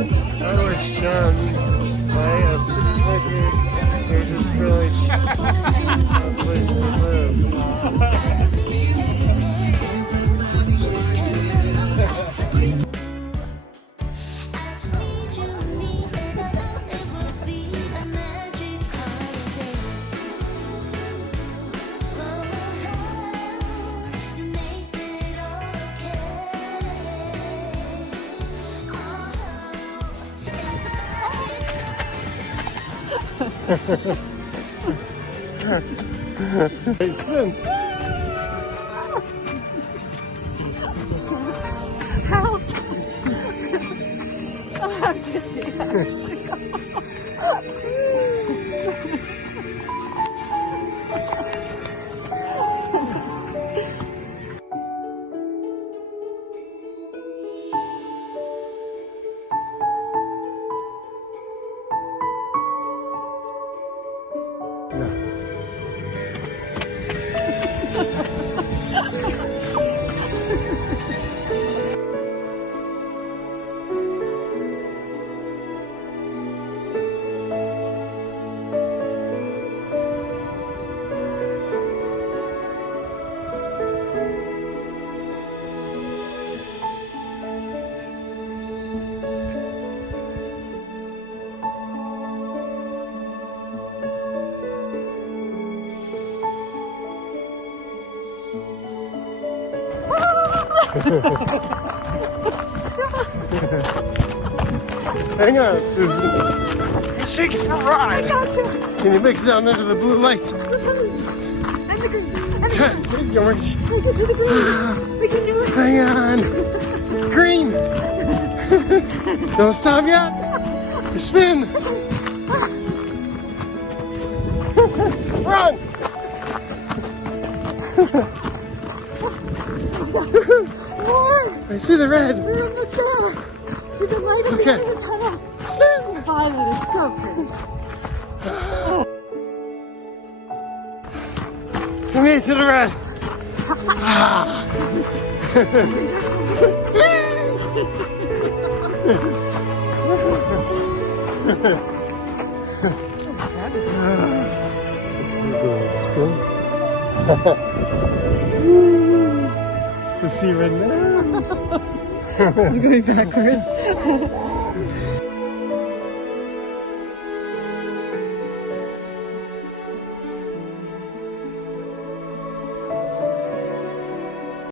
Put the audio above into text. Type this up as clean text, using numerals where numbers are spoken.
I was shunned by a 6.8 acres village, a place to live. Hey, spin. Help! I'm dizzy. Hang on, Susan. Shake it for a ride. I got you. Can you make it down into the blue lights? And the green. And the Take it, orange. Take it to the green. We can do it. Hang on. Green. Don't stop yet. Spin. Run. Lord, I see the red. we're in the cell. See the light at the end of the tunnel. Spin. Oh, that is so pretty. We made it to the red. To see red nose. Going backwards.